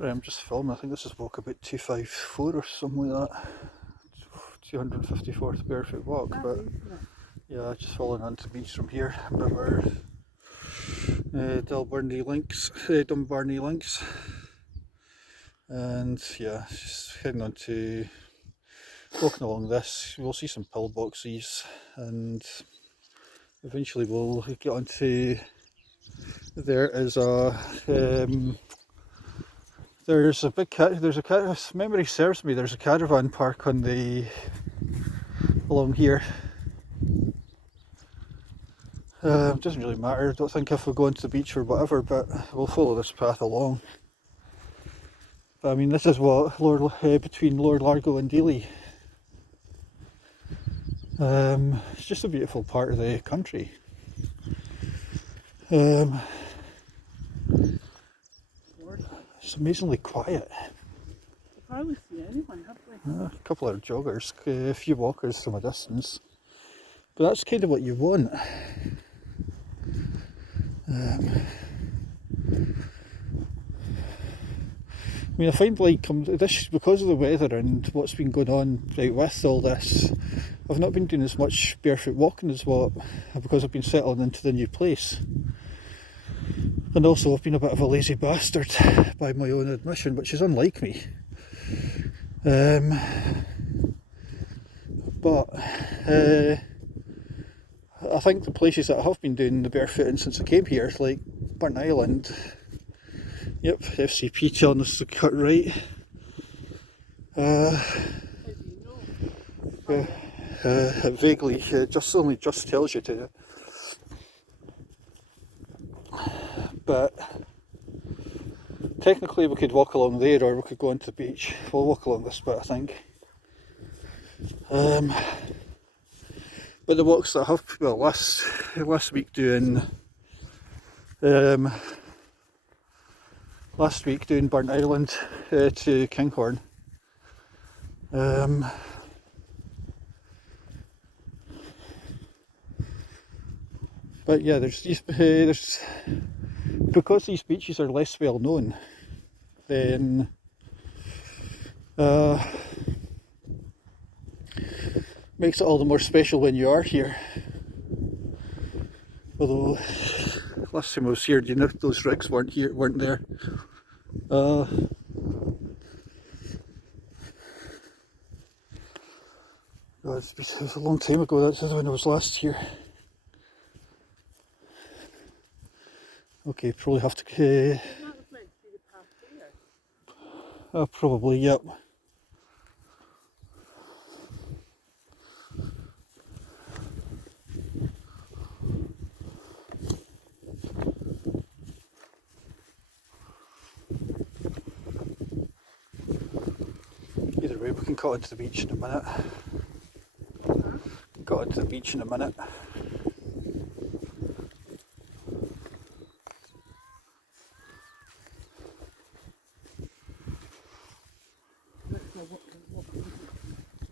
Right, I'm just filming. I think this is walk about 254 or something like that. 254th Barefoot walk, but yeah, just following onto the beach from here. But we're Dunbarney links, and yeah, just heading on to walking along this. We'll see some pillboxes, and eventually we'll get onto. There is a there's a big if memory serves me, there's a caravan park on the along here. Doesn't really matter. I don't think if we go into the beach or whatever, but we'll follow this path along. But I mean, this is what between Lord Largo and Dealey. It's just a beautiful part of the country. It's amazingly quiet. We've hardly seen anyone, have we? A couple of joggers, a few walkers from a distance. But that's kind of what you want. I mean, I find like this, because of the weather and what's been going on right with all this, I've not been doing as much barefoot walking because I've been settling into the new place. And also I've been a bit of a lazy bastard by my own admission, which is unlike me. But I think the places that I have been doing the barefooting since I came here, like Burnt Island, yep, FCP telling us to cut right. Vaguely, just tells you to. But technically we could walk along there, or we could go onto the beach. We'll walk along this bit, I think. But the walks that I have, well, last week doing Burnt Island to Kinghorn. But yeah, there's because these beaches are less well known, then makes it all the more special when you are here. Although last time I was here, those rigs weren't there. God, it was a long time ago. That's when I was last here. Okay, probably have to. That was meant to be the path there. Probably, yep. Either way, we can cut onto the beach in a minute. Cut onto the beach in a minute.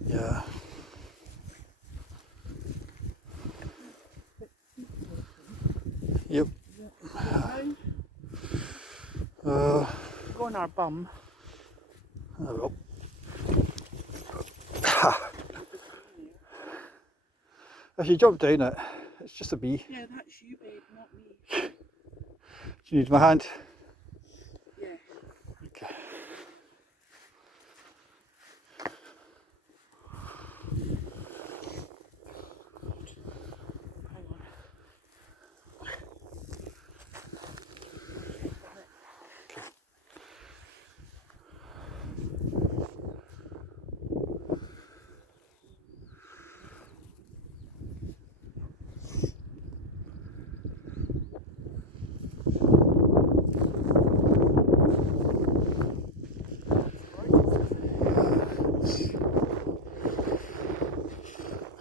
Yeah. Yep. Go on our bum. I will. If you jump down it, it's just a bee. Yeah, that's you, babe, not me. Do you need my hand? Yeah. Okay. Hang on.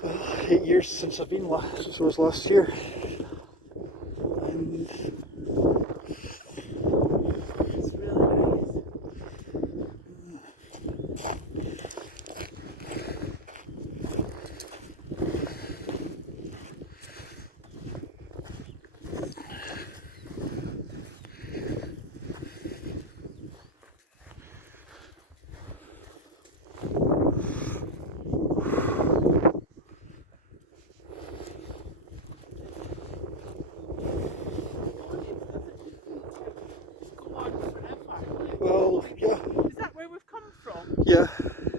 Well, 8 years since I was last here. And It's really nice. Yeah,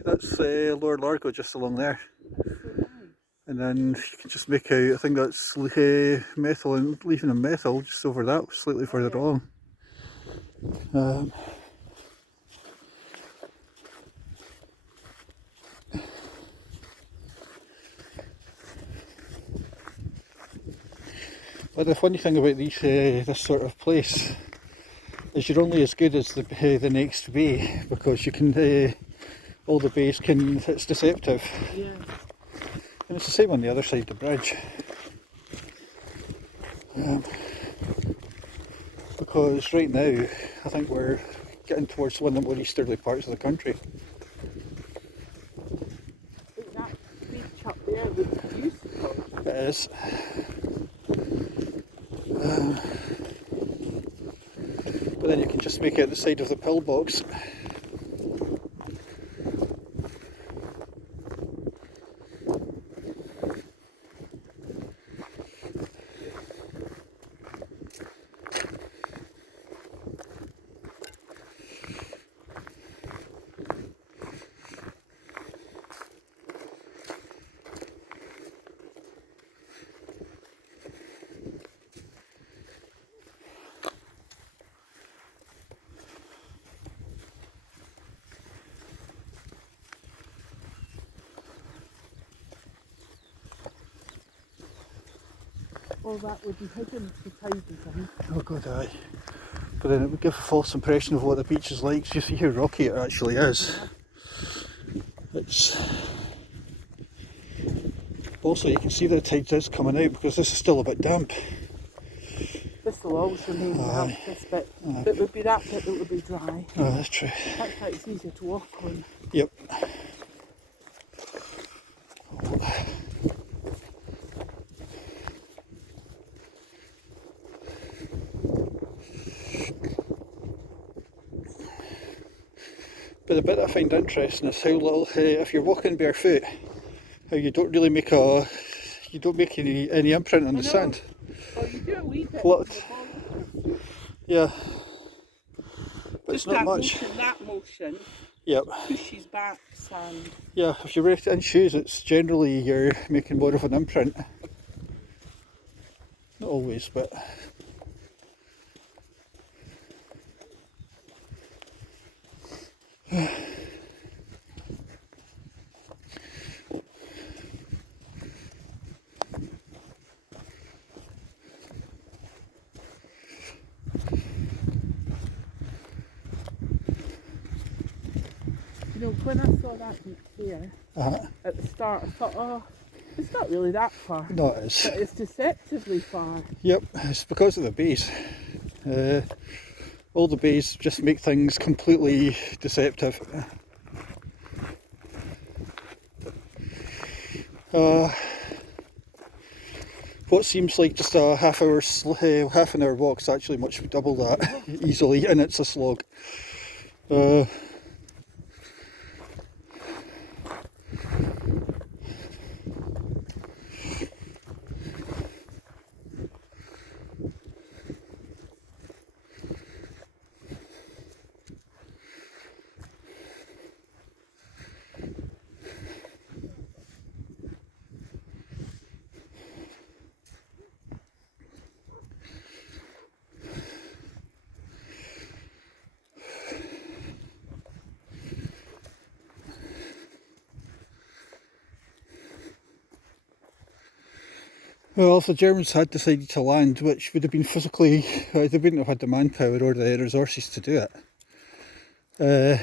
that's lower Largo just along there. That's so nice. And then you can just make out, I think that's metal and leaving and metal just over that, slightly further yeah. along. But the funny thing about this sort of place is you're only as good as the next bay, because you can all the bays it's deceptive. Yeah. And it's the same on the other side of the bridge. Because right now I think we're getting towards one of the more easterly parts of the country. I think that beach up there looks beautiful. It is. But then you can just make out the side of the pillbox. All that would be hidden if the tide was in. Oh god, aye. But then it would give a false impression of what the beach is like. So you see how rocky it actually is. It's also, you can see the tide is coming out because this is still a bit damp. This will always remain damp, this bit. It would be that bit that would be dry. Oh, that's true. That's why it's easier to walk on. Yep. But the bit that I find interesting is how little, if you're walking barefoot, how you don't really make any imprint on the sand. Oh, you do a wee bit. Yeah. But Just it's not much. That motion Yep. pushes back sand. Yeah, if you're wearing in shoes, it's generally you're making more of an imprint. Not always, but. You know, when I saw that beach here at the start, I thought, oh, it's not really that far. No, it is. But it's deceptively far. Yep, it's because of the bays. All the bays just make things completely deceptive. What seems like just a half an hour walk is actually much double that easily, and it's a slog. Well, if the Germans had decided to land, which would have been physically, they wouldn't have had the manpower or the resources to do it.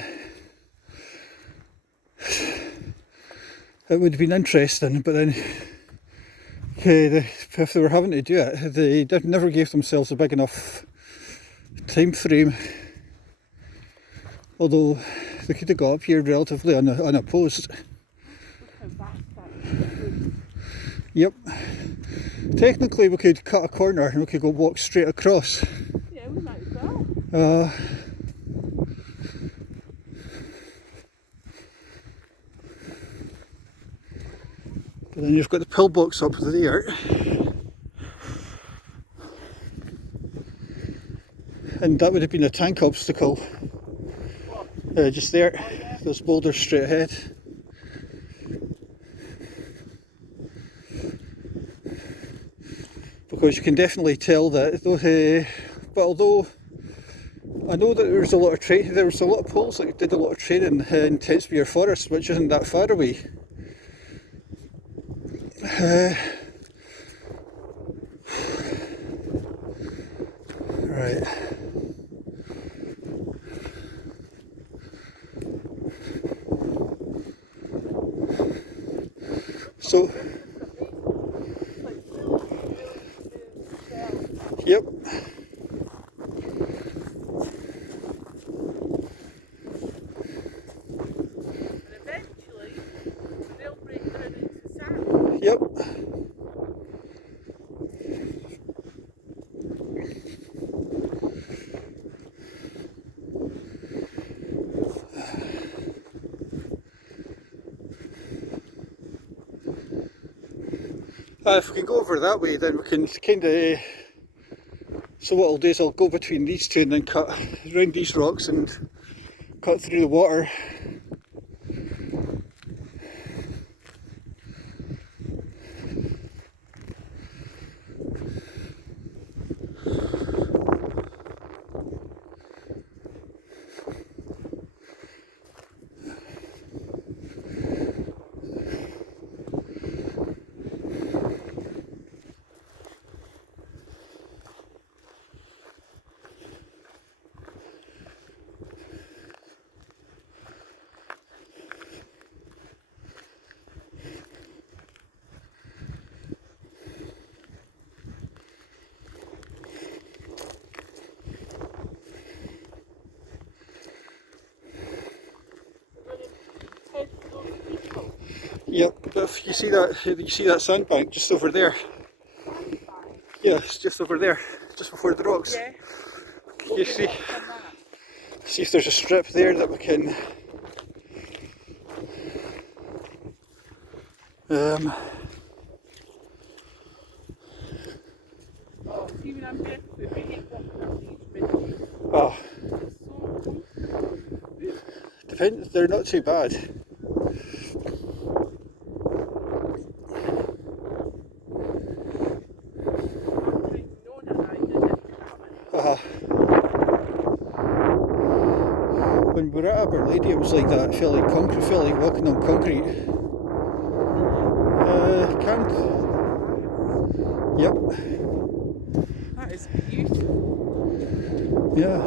It would have been interesting, but then if they were having to do it, they never gave themselves a big enough time frame. Although they could have got up here relatively unopposed. Yep. Technically we could cut a corner and we could go walk straight across. Yeah, we might as well. But then you've got the pillbox up there. And that would have been a tank obstacle. Just there. Oh, yeah. there's boulders straight ahead. Because you can definitely tell that, but although I know that there was a lot of poles that did a lot of training in Tenspear Forest, which isn't that far away. Right. So, yep. Yep. If we can go over that way, then we can kind of. So what I'll do is I'll go between these two and then cut around these rocks and cut through the water. Yep, but if you see that sandbank just over there. Yeah, it's just over there, just before the rocks. Yeah. You see if there's a strip there that we can Oh, see when I'm barefoot, I hate walking up these ridges. oh, It's so comfortable. depends, they're not too bad. When we were at Aberlady, it was like that. It felt like walking on concrete. Can't. Yep. That is beautiful. Yeah.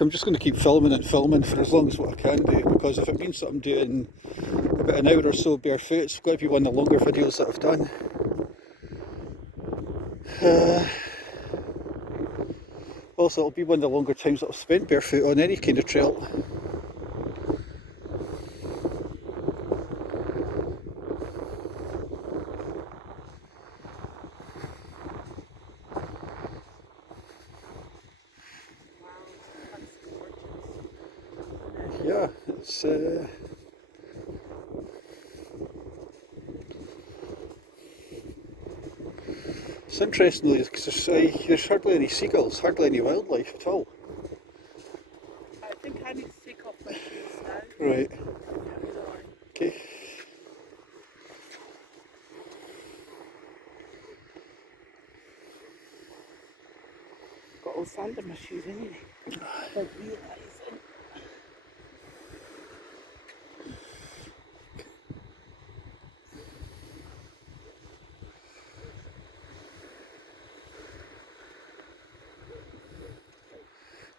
I'm just going to keep filming and filming for as long as what I can do, because if it means that I'm doing about an hour or so barefoot, it's going to be one of the longer videos that I've done. Also, it'll be one of the longer times that I've spent barefoot on any kind of trail. Yeah, it's interesting because there's hardly any seagulls, hardly any wildlife at all. I think I need to take off my shoes now. Right. Okay. Got all sand in my shoes anyway. Without realising.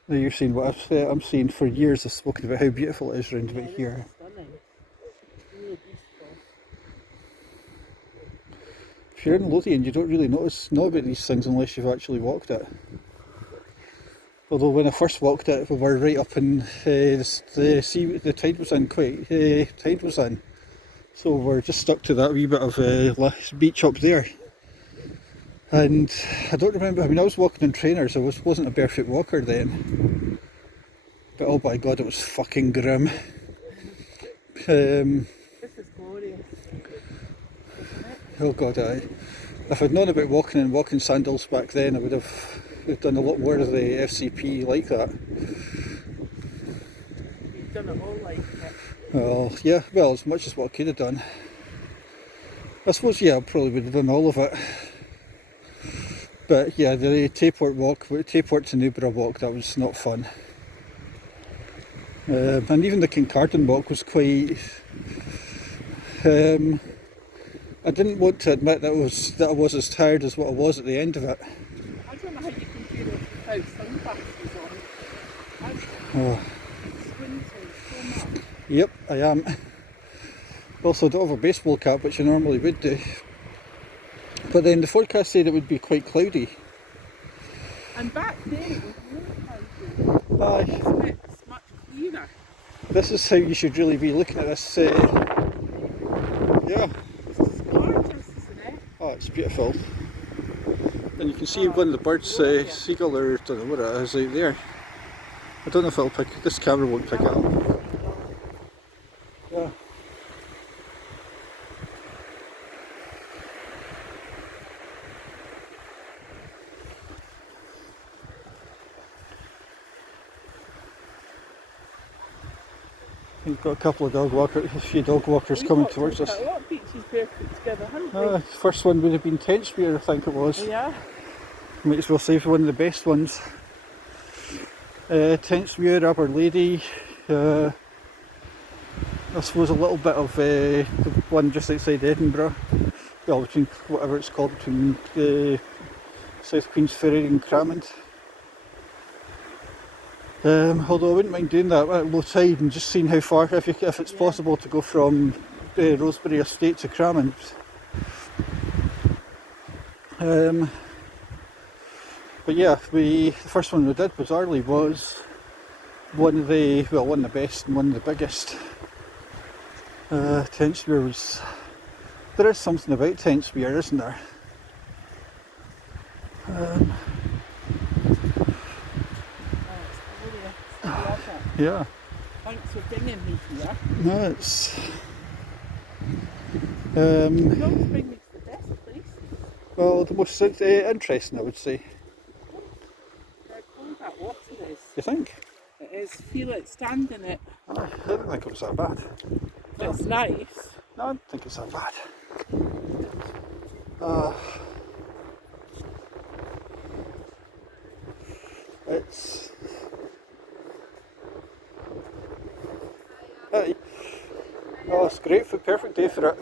Now you're seeing what I'm seeing for years. I've spoken about how beautiful it is around about here. Stunning. Really beautiful. you're in Lothian, you don't really know about these things unless you've actually walked it. Although when I first walked it, we were right up in the tide was in tide was in, so we're just stuck to that wee bit of beach up there. And I don't remember. I mean, I was walking in trainers. I wasn't a barefoot walker then, but oh my god, it was fucking grim. This is glorious. Oh god, if I'd known about walking sandals back then, I would have done a lot more of the FCP like that. You've done it all like it. Well, yeah, well, as much as what I could have done. I suppose, yeah, I probably would have done all of it. But yeah, the Tayport to Newborough walk, that was not fun. And even the Kincardine walk was quite... I didn't want to admit that I was as tired as what I was at the end of it. I don't know how you can do this without sunglasses on. Oh. Squinting so much. Yep, I am. Also, I don't have a baseball cap, which I normally would do. But then the forecast said it would be quite cloudy. And back then it was really cloudy. Aye. It's much clearer. This is how you should really be looking at this. Yeah. It's just gorgeous, isn't it? Oh, it's beautiful. And you can see one of the birds, seagull or I don't know what it is out there. I don't know if it'll pick. This camera won't pick it up. Yeah. We've got a couple of a few dog walkers coming towards us. A lot of beaches barefoot together, haven't we? First one would have been Tenchmuir, I think it was. Yeah. Might as well say one of the best ones. Tenchmuir, Aberlady, I suppose a little bit of the one just outside Edinburgh. Well, between whatever it's called, between South Queensferry and Cramond. Although I wouldn't mind doing that at low tide and just seeing how far, if it's possible to go from Rosebery Estate to Cramond. But yeah, the first one we did, bizarrely, was one of the best and one of the biggest. Tenchmuir was... There is something about Tenchmuir, isn't there? Yeah. Thanks for bringing me here. No, it's... You always bring me to the best places. Well, the most interesting, I would say. How cold that water is. You think? It is. Feel it, stand in it. I don't think it was that bad. It's nice. No, I don't think it's that bad. It's... Hey. Oh, it's great, perfect day for it.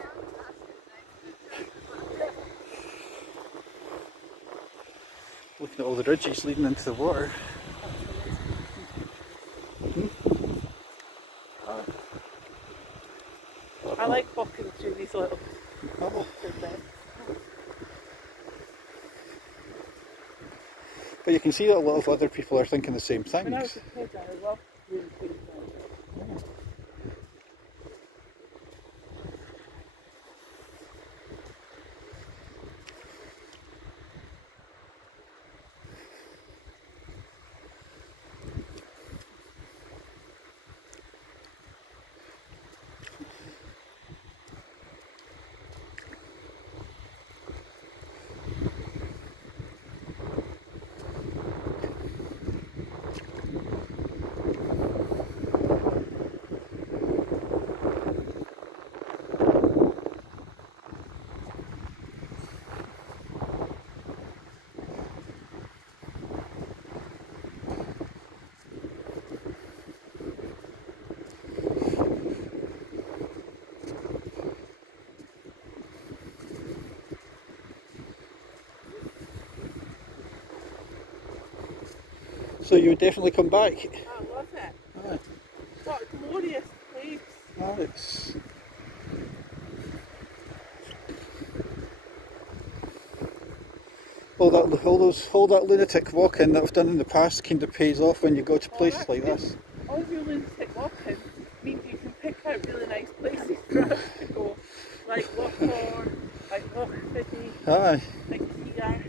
Looking at all the ridges leading into the water. I like walking through these little beds. But you can see that a lot of other people are thinking the same thing. When I was a kid, I loved doing things like that. So you would definitely come back? I love it. Aye. What a glorious place. Aye, it's... all that lunatic walking that I've done in the past kind of pays off when you go to places that's like good. this. All your lunatic walking means you can pick out really nice places for us to go, like Lochor, like Lochfiddy, Aye. like here.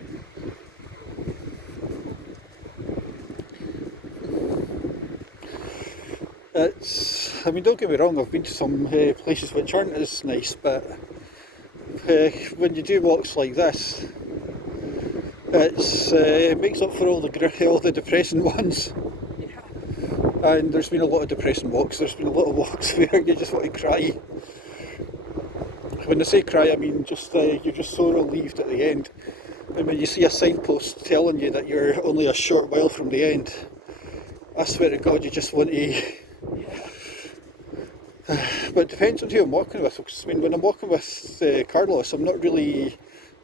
I mean, don't get me wrong, I've been to some places which aren't as nice, but when you do walks like this, it makes up for all the depressing ones. Yeah. And there's been a lot of depressing walks. There's been a lot of walks where you just want to cry. When I say cry, I mean just you're just so relieved at the end. And when you see a signpost telling you that you're only a short while from the end, I swear to God, you just want to. Yeah. But it depends on who I'm walking with. Because I mean, when I'm walking with Carlos, I'm not really.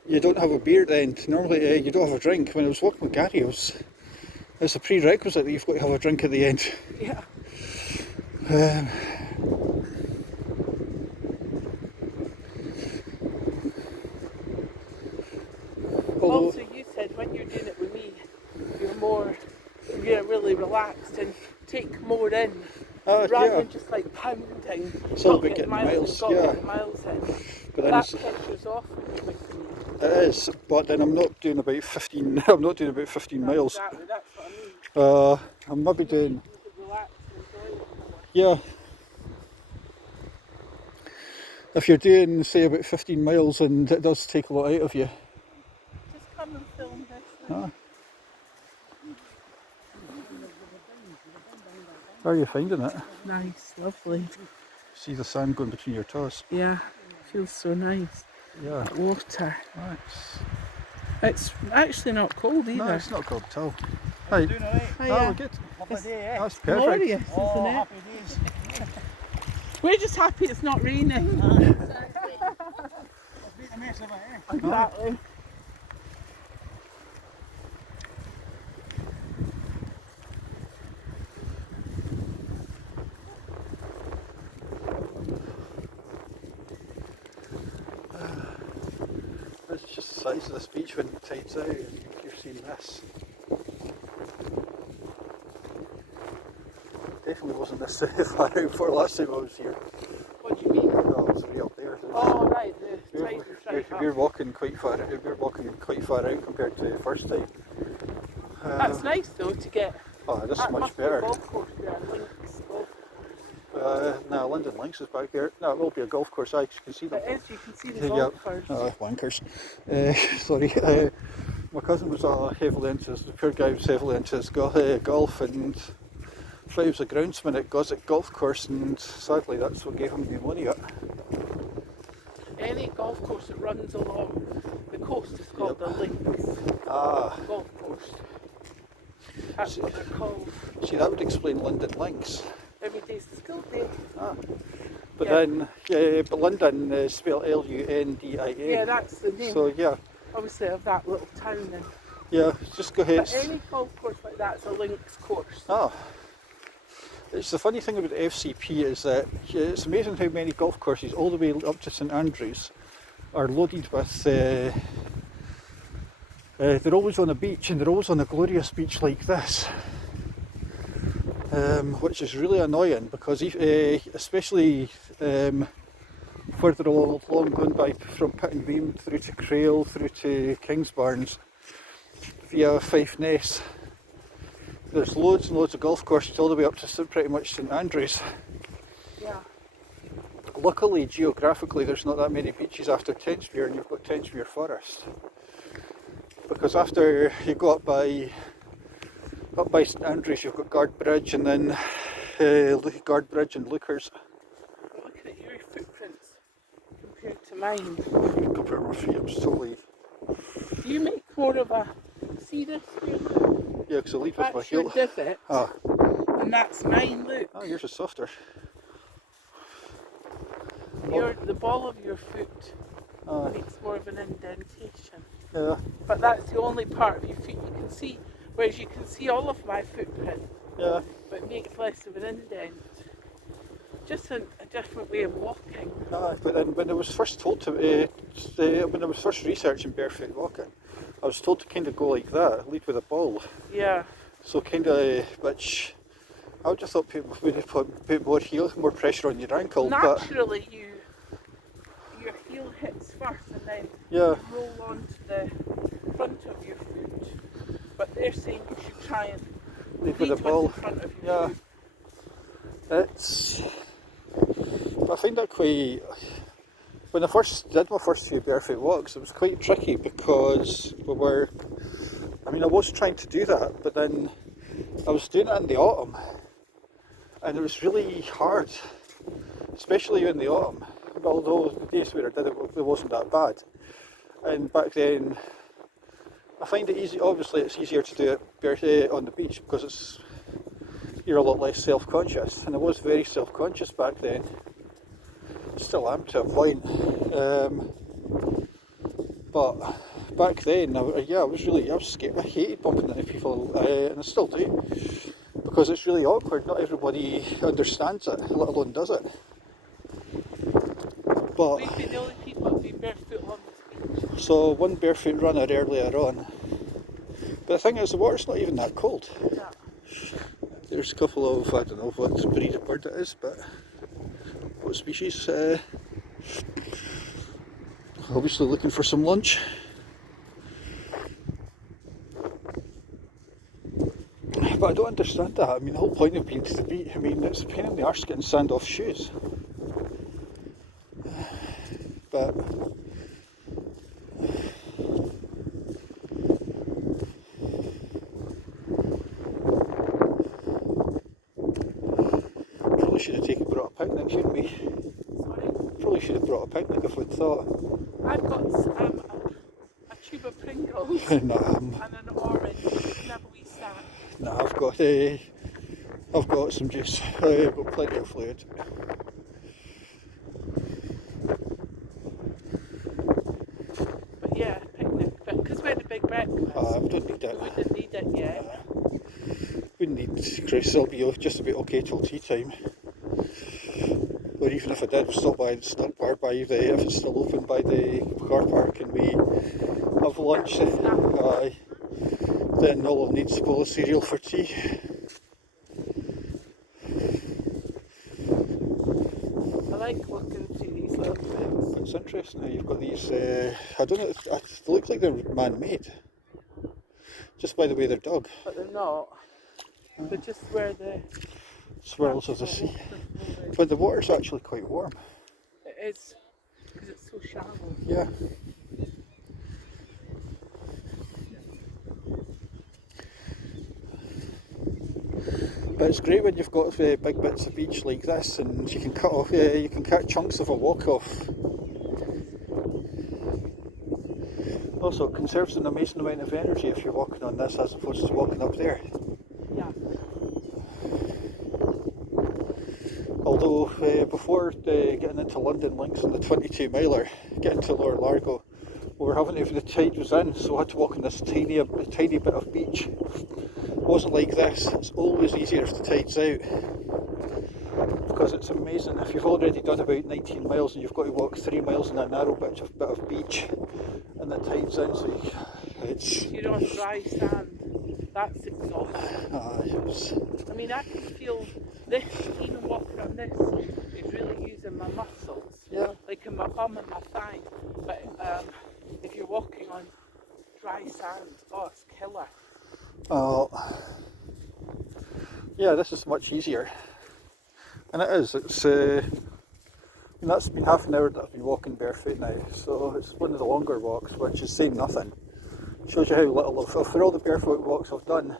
You don't have a beer at the end. Normally, you don't have a drink. When I was walking with Gary, it's a prerequisite that you've got to have a drink at the end. Yeah. Although, Also, you said when you're doing it with me, you're really relaxed and take more in rather yeah, than just like pounding. it's all about getting miles. Got to Yeah, get the miles in. but then That pressure's off when you're with me. it is. But then I'm not doing about 15. I'm not doing about 15 miles. Exactly, that's what I mean. I'm maybe doing. You could relax and enjoy it more. Yeah. If you're doing, say, about 15 miles, and it does take a lot out of you. Just come and film this. Ah. How are you finding it? Nice, lovely. See the sand going between your toes? Yeah, feels so nice. Yeah. Water. Nice. It's actually not cold either. No, it's not cold at all. Hi. Hiya. Oh, we're good. It's That's perfect. glorious, isn't it? Happy days. We're just happy it's not raining. Beat the mess of it, eh? Exactly. It's just the size of this beach when the tide's out, and you're seeing this. Definitely wasn't this far out before last time I was here. What do you mean? No, it was way up there. Oh, right, the We're, tide is right we're up. walking quite far. We're walking quite far out compared to the first time. That's nice though to get. Oh, this is That much must be a better. golf course there, Links golf. No, London Links is back here. No, it will be a golf course. You can see them. It is, you can see the Yeah. golfers. Wankers. Sorry. My cousin was heavily into the poor guy was heavily into his golf, and he was a groundsman at Goswick Golf Course, and sadly that's what gave him pneumonia. Any golf course that runs along the coast is called the Links golf course. That's what they're called. See, that would explain London Links. Every day's a school day. But Yeah. then, but London is spelled Lundin. Yeah, that's the name. So yeah, Obviously of that little town then. yeah, just go ahead. But any golf course like that's a links course. It's the funny thing about the FCP is that it's amazing how many golf courses all the way up to St Andrews are loaded with. They're always on a beach, and they're always on a glorious beach like this, which is really annoying because especially further along going by from Pitt and Beam through to Crail through to Kingsbarns via Fife Ness. There's loads and loads of golf courses all the way up to pretty much St Andrews. Yeah. Luckily, geographically, there's not that many beaches after Tenchmuir, and you've got Tenchmuir Forest. Because after you go up by St Andrews, you've got Guard Bridge, and then Guard Bridge and Lookers. Looking at your footprints compared to mine. Compare my feet, I'm totally. You make more of a see this here? Yeah, because I lead with my That's your heel. divot. Ah. And that's mine, look. Oh, yours is softer. The ball of your foot makes more of an indentation. Yeah. But that's the only part of your feet you can see. Whereas you can see all of my footprint. Yeah. But it makes less of an indent. Just a different way of walking. But then when I was first told to, when I was first researching barefoot walking, I was told to kind of go like that, lead with a ball. Yeah. So kind of, which I would just thought people would have put more pressure on your ankle. Naturally, your heel hits first and then Yeah. you roll onto the front of your foot. But they're saying you should try and Lead with the ball. the front of your foot. I find that quite. When I first did my first few barefoot walks, it was quite tricky because I was trying to do that, but then I was doing it in the autumn, and it was really hard, especially in the autumn. Although the days where I did it wasn't that bad. And back then, I find it easy. Obviously, it's easier to do it barefoot on the beach because you're a lot less self-conscious, and I was very self-conscious back then. Still am to a point, but back then, I was scared. I hated bumping into people, and I still do, because it's really awkward. Not everybody understands it, let alone does it. But We've been the only people that have been barefoot on this beach. so one barefoot runner earlier on. But the thing is, the water's not even that cold. Yeah. There's a couple of, I don't know what breed of bird it is, but what species? Obviously looking for some lunch. But I don't understand that. I mean, the whole point of being to the beach, I mean, it's a pain in the arse getting sand off shoes. But probably should have brought a picnic, shouldn't we? Sorry? Probably should have brought a picnic if we'd thought. I've got a tube of Pringles Nah, and an orange. You can have a wee snack. nah, I've got some juice. I've got plenty of fluid. But yeah, picnic. Because we had a big breakfast. We don't need it. We didn't need it yet. Wouldn't need Chris. It'll be just about okay till tea time. Or even if I did stop by the snack bar if it's still open by the car park and we have lunch, then all I'll need is a bowl of cereal for tea. I like looking through these little things. It's interesting how you've got these, I don't know, they look like they're man-made, just by the way they're dug. But they're not. They're just where the Swirls of the sea. But the water's actually quite warm. It is, because it's so shallow. Yeah. But it's great when you've got big bits of beach like this, and you can cut chunks of a walk off. Also, it conserves an amazing amount of energy if you're walking on this as opposed to walking up there. Yeah. Although before getting into London Links and the 22 miler, getting to Lower Largo, we were having the tide was in, so I had to walk on this tiny bit of beach. It wasn't like this. It's always easier if the tide's out, because it's amazing. If you've already done about 19 miles and you've got to walk 3 miles in a narrow bit of beach, and the tide's in, so you're on dry sand. That's exhausting. I mean, I can feel this, even walking on this, is really using my muscles. Yeah. Like in my bum and my thigh. But if you're walking on dry sand, it's killer. Yeah, this is much easier. And it is. That's been half an hour that I've been walking barefoot now, so it's one of the longer walks, which is saying nothing. Shows you how little for all the barefoot walks I've done,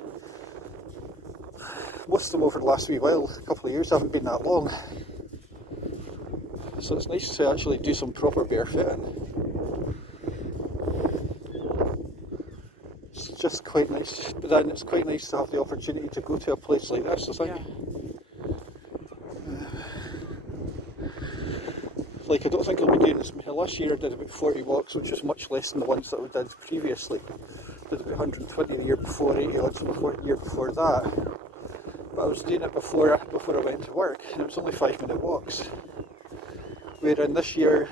most of them over the last wee while, a couple of years, haven't been that long. So it's nice to actually do some proper barefooting. It's just quite nice, but then it's quite nice to have the opportunity to go to a place like this, I think. Yeah. Like, I don't think I'll be doing this. Last year I did about 40 walks, which was much less than the ones that I did previously. I did about 120 the year before, 80 odds the year before that. But I was doing it before I went to work, and it was only 5-minute walks. Wherein this year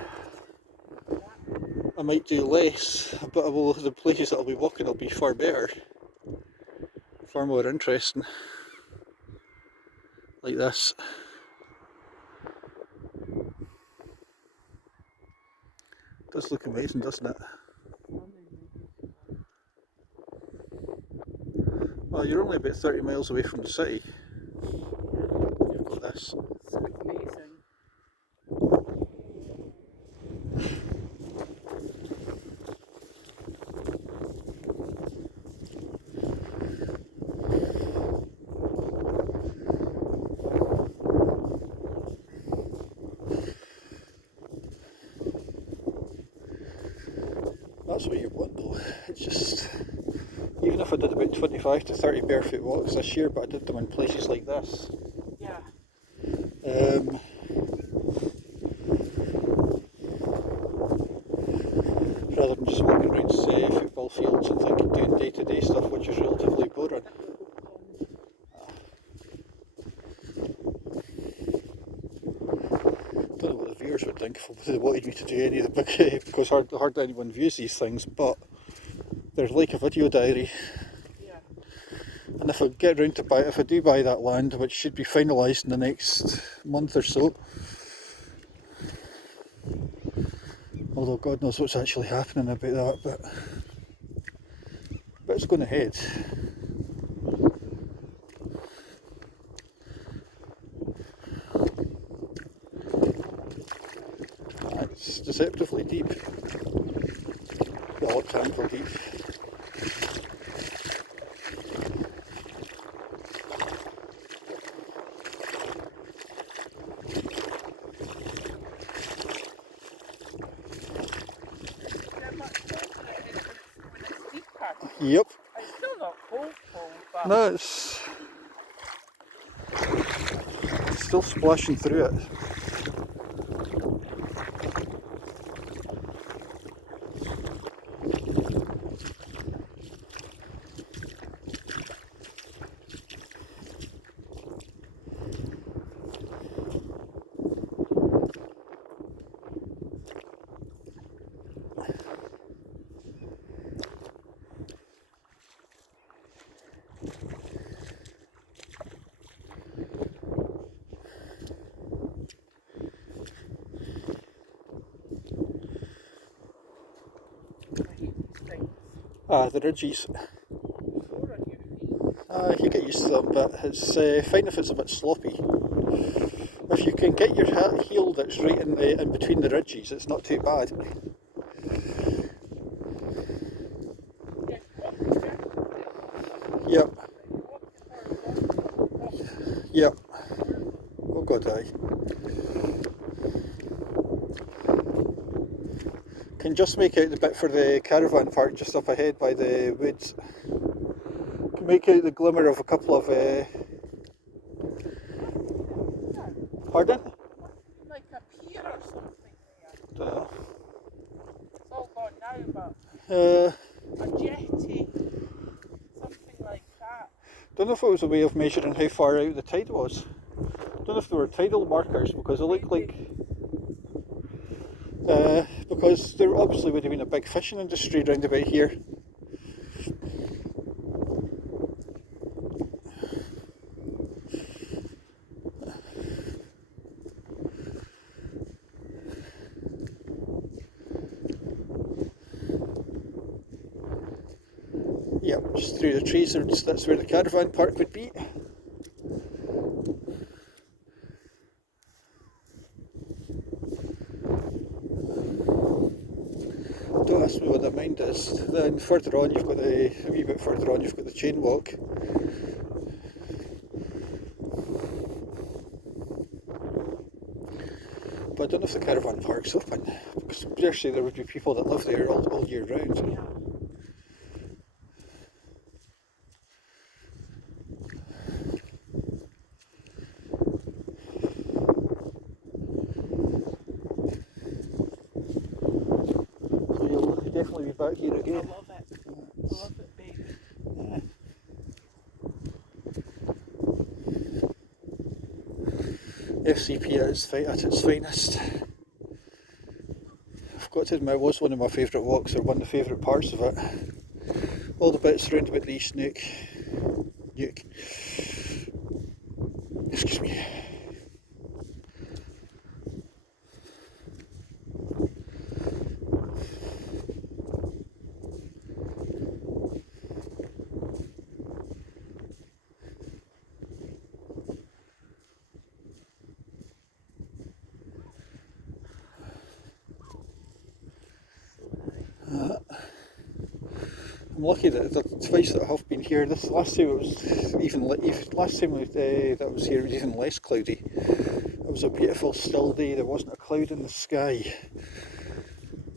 I might do less, but the places that I'll be walking will be far better, far more interesting, like this. It does look amazing, doesn't it? Well, you're only about 30 miles away from the city. You've got this. It's amazing. That's what you want though. It's just, even if I did about 25 to 30 barefoot walks this year, but I did them in places like this. Yeah. Rather than just walking around, say, football fields and thinking doing day-to-day stuff, which is relatively boring. Don't know what the viewers would think if they wanted me to do any of the big, because hardly anyone views these things, but they're like a video diary. Yeah. And if I get round to if I do buy that land, which should be finalised in the next month or so, although God knows what's actually happening about that, but it's going ahead. It's deceptively deep. Well, it's ankle deep. Yep. It's still not cold, but No, it's still splashing through it. The ridges. You get used to them, but it's fine if it's a bit sloppy. If you can get your heel that's right in between the ridges, it's not too bad. Yep. Yep. Oh God, aye. Can just make out the bit for the caravan park just up ahead by the woods. Can make out the glimmer of a couple of pardon? like a pier or something there. Dunno. It's all gone now, but Uh, a jetty, something like that. Don't know if it was a way of measuring how far out the tide was. Don't know if there were tidal markers, because they look like because there obviously would have been a big fishing industry round about here. Yep, just through the trees, that's where the caravan park would be. Don't ask me what that mind is. Then further on you've got a wee bit further on you've got the chain walk. But I don't know if the caravan park's open, because obviously there would be people that live there all year round. Yeah. So you'll definitely be back here again. I love it, baby. Yeah. FCP at its finest. I've got to admit, it was one of my favourite walks, or one of the favourite parts of it. All the bits round about the East Nuke. Excuse me. I'm lucky that the twice that I have been here. This last time it was even last time that I was here, it was even less cloudy. It was a beautiful still day. There wasn't a cloud in the sky.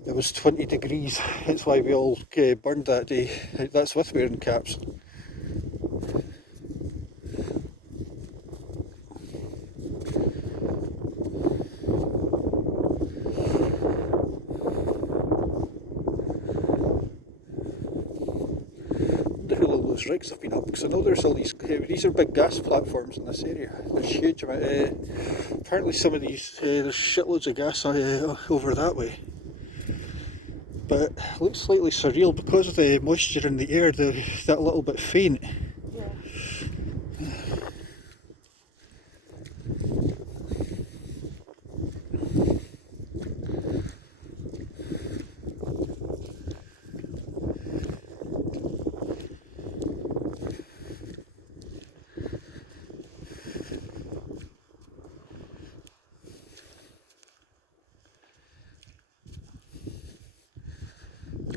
It was 20 degrees. That's why we all burned that day. That's with wearing caps. Those rigs have been up, because I know there's all these are big gas platforms in this area. There's huge amount. Apparently, some of these there's shitloads of gas over that way. But it looks slightly surreal because of the moisture in the air. That little bit faint. Yeah.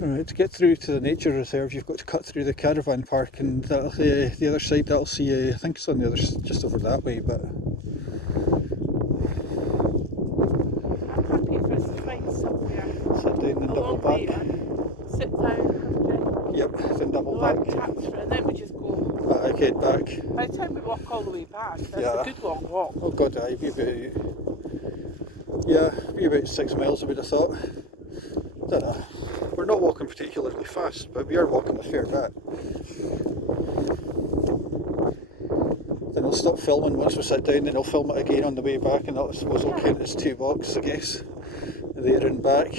Alright, to get through to the nature reserve, you've got to cut through the caravan park, and the other side that'll see you. I think it's on the other, just over that way. But I'm happy for us to find somewhere. Sit down and double back. Sit down, have a drink. Yep, then double We'll back. have chats for it, and then we just go. Head back. By the time we walk all the way back, that's Yeah. a good long walk. Oh god, I'd be about 6 miles, I would have thought. Don't know. We're not walking particularly fast, but we are walking a fair bit. Then I'll stop filming once we sit down, then I'll film it again on the way back, and I suppose I'll count as 2 walks, I guess. There and back.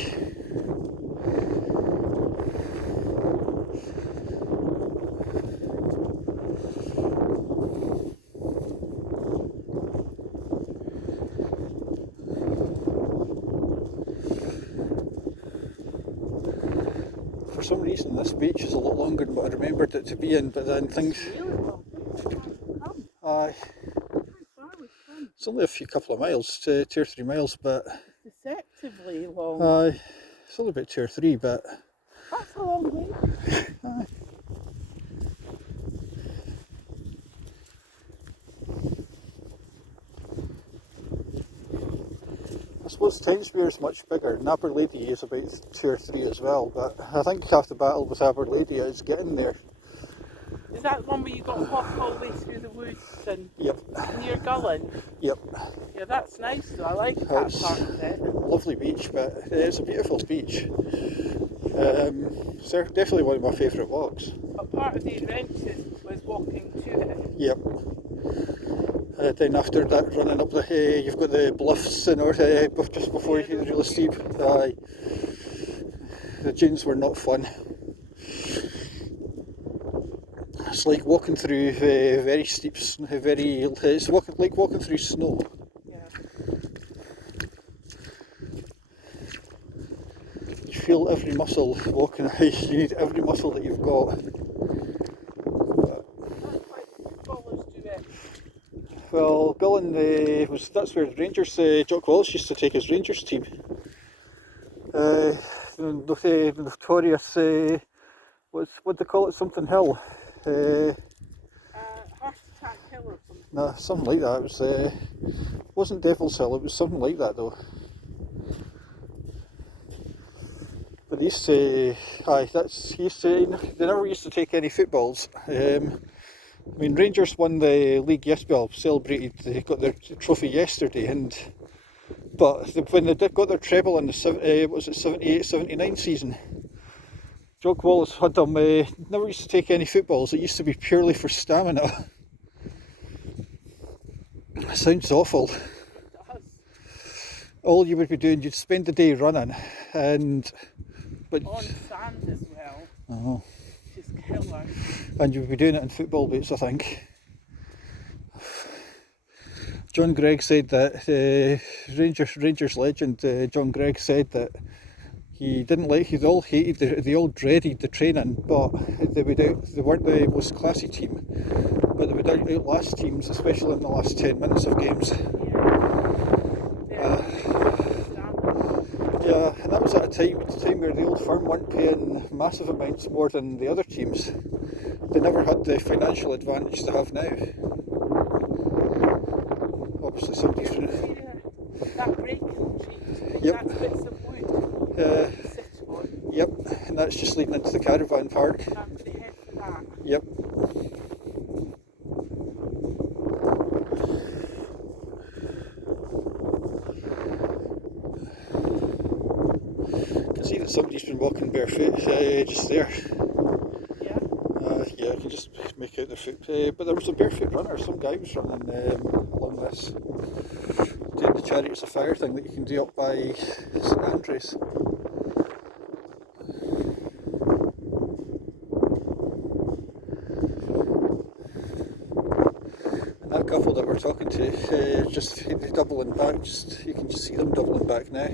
For some reason this beach is a lot longer than what I remembered it to be in, but then things... Really long. Aye. It's only a couple of miles, 2 or 3 miles, but... Deceptively long. Aye. It's only about 2 or 3, but... That's a long way. Aye. I suppose Tensmuir's much bigger, and Aberlady is about 2 or 3 as well, but I think half the battle with Aberlady is getting there. Is that the one where you got to walk all the way through the woods and Yep. near Gullen? Yep. Yeah, that's nice though. I like that It's part of it. lovely beach, but it's a beautiful beach. So definitely one of my favourite walks. But part of the adventure was walking to it. Yep. Then after that, running up the you've got the bluffs in just before you get really steep. Aye. The dunes were not fun. It's like walking through very steep, it's like walking through snow. Yeah. You feel every muscle walking. You need every muscle that you've got. Well, Gullen that's where the Rangers, Jock Wallace used to take his Rangers team. The notorious, what do they call it, something hill? Heart Attack Hill or something. No, something like that. It wasn't Devil's Hill, it was something like that though. But they used to, they never used to take any footballs. I mean, Rangers won the league yesterday, celebrated, they got their trophy yesterday, but when they got their treble in the 78-79 season, Jock Wallace had them, never used to take any footballs, it used to be purely for stamina. It sounds awful. It does. all you would be doing, you'd spend the day running, but On sand as well. uh, Just killer. and you would be doing it in football boots, I think. John Gregg said that Rangers legend John Gregg said that he didn't like. They all hated. They all dreaded the training, but they weren't the most classy team, but they would outlast teams, especially in the last 10 minutes of games. Yeah, and that was at a time where the old firm weren't paying massive amounts more than the other teams. They never had the financial advantage they have now. Obviously, somebody's been. That breaking tree. Yep. That's bits of wood. Sit on. Yep, and that's just leading into the caravan park. I'm going to head for that. Yep. You can see that somebody's been walking barefoot just there. Yeah. Yeah, you can just make out their foot. But there was a barefoot runner. Some guy was running along this, doing the Chariots of Fire thing that you can do up by St Andrews. And that couple that we're talking to, just doubling back. You can just see them doubling back now.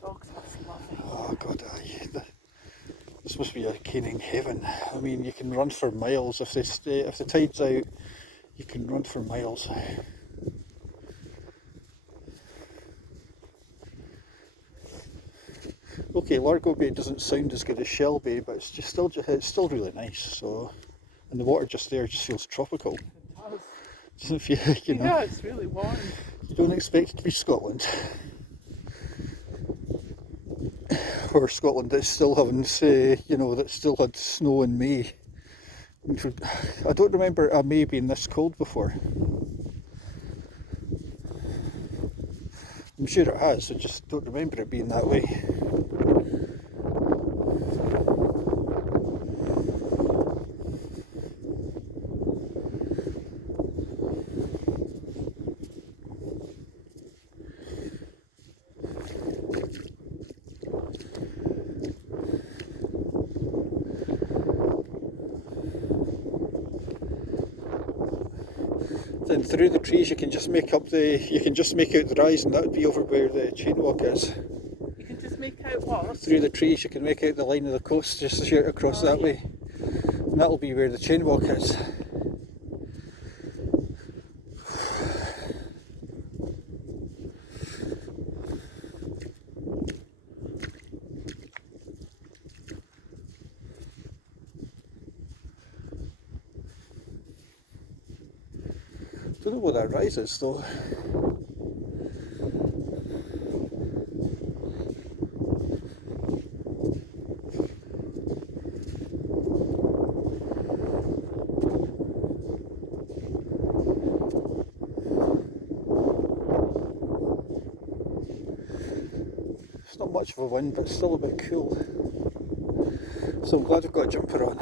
Dogs must love it. Oh God, this must be a caning heaven. I mean, you can run for miles if the tide's out. You can run for miles. Okay, Largo Bay doesn't sound as good as Shell Bay, but it's still really nice. So, and the water just there just feels tropical. It does. Doesn't feel, you know. Yeah, it's really warm. You don't expect it to be Scotland. Or Scotland that's still having, that still had snow in May. I don't remember a May being this cold before. I'm sure it has, I just don't remember it being that way. Then through the trees you can just make out the rise, and that would be over where the chain walk is. You can just make out what? Through the trees you can make out the line of the coast just straight across that way. And that'll be where the chain walk is. I don't know what that rise is though. It's not much of a wind, but it's still a bit cool. So I'm glad I've got a jumper on.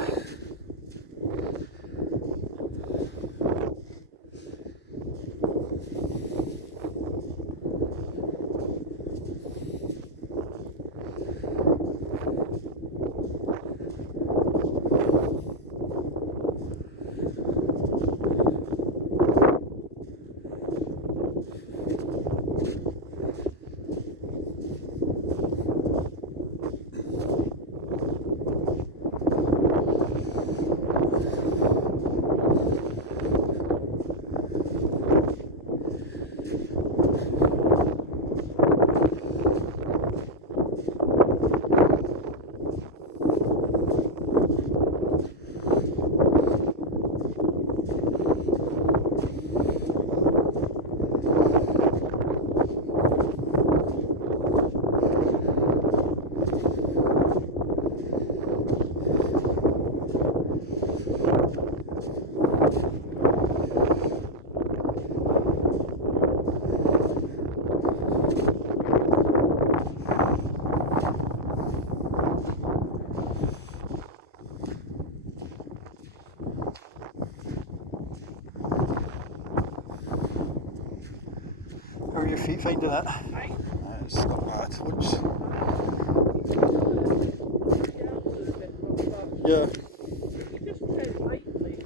your feet finding it? Right? It's not bad. Once, yeah, You just tread lightly.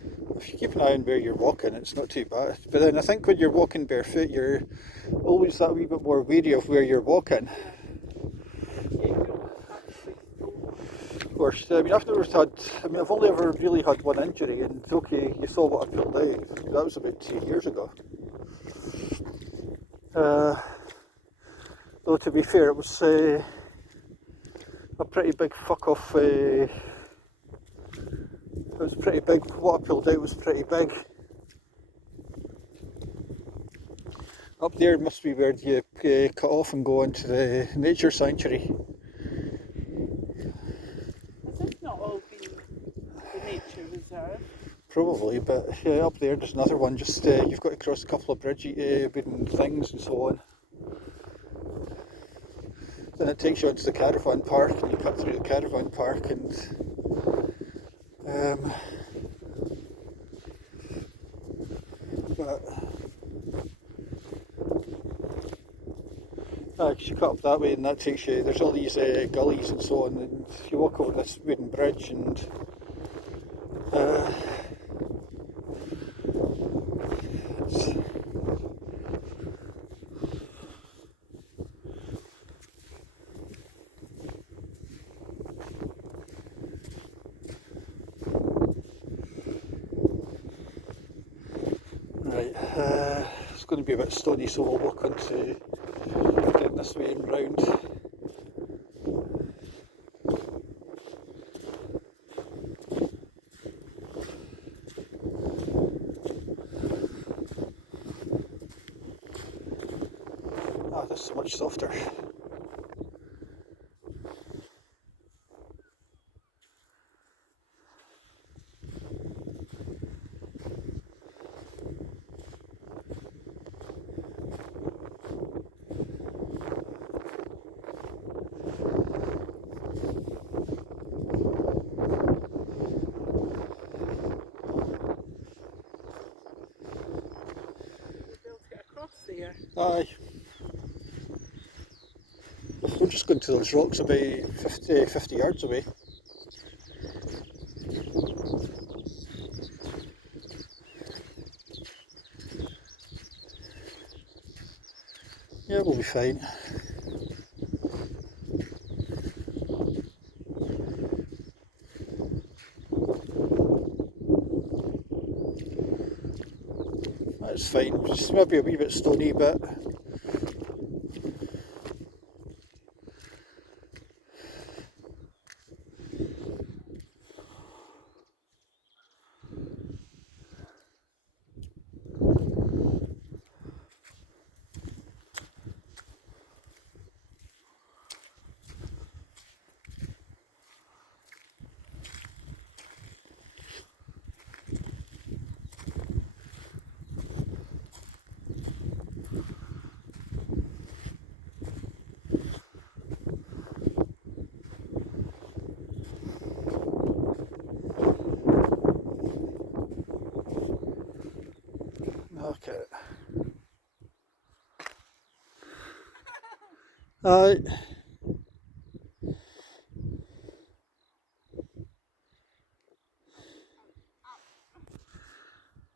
if you keep an eye on where you're walking, it's not too bad. But then I think when you're walking barefoot, you're always that wee bit more wary of where you're walking. Yeah, you don't actually go. Of course, I mean, I've only ever really had one injury, and okay, you saw what I pulled out. That was about 2 years ago. Though to be fair, it was a pretty big fuck off. It was pretty big. What I pulled out was pretty big. Up there must be where you cut off and go into the nature sanctuary. Has this not all been the nature reserve? Probably, but up there's another one. Just you've got to cross a couple of wooden things and so on. Then it takes you onto the caravan park, and you cut through the caravan park, and cause you cut up that way, and that takes you. There's all these gullies and so on, and you walk over this wooden bridge, and it's, right. It's going to be a bit stony, so we'll walk onto getting this way and round. Ah, this is much softer. There. Aye. We're just going to those rocks about 50 yards away. Yeah, we'll be fine. That's fine. Just maybe a wee bit stony, but okay. Aye.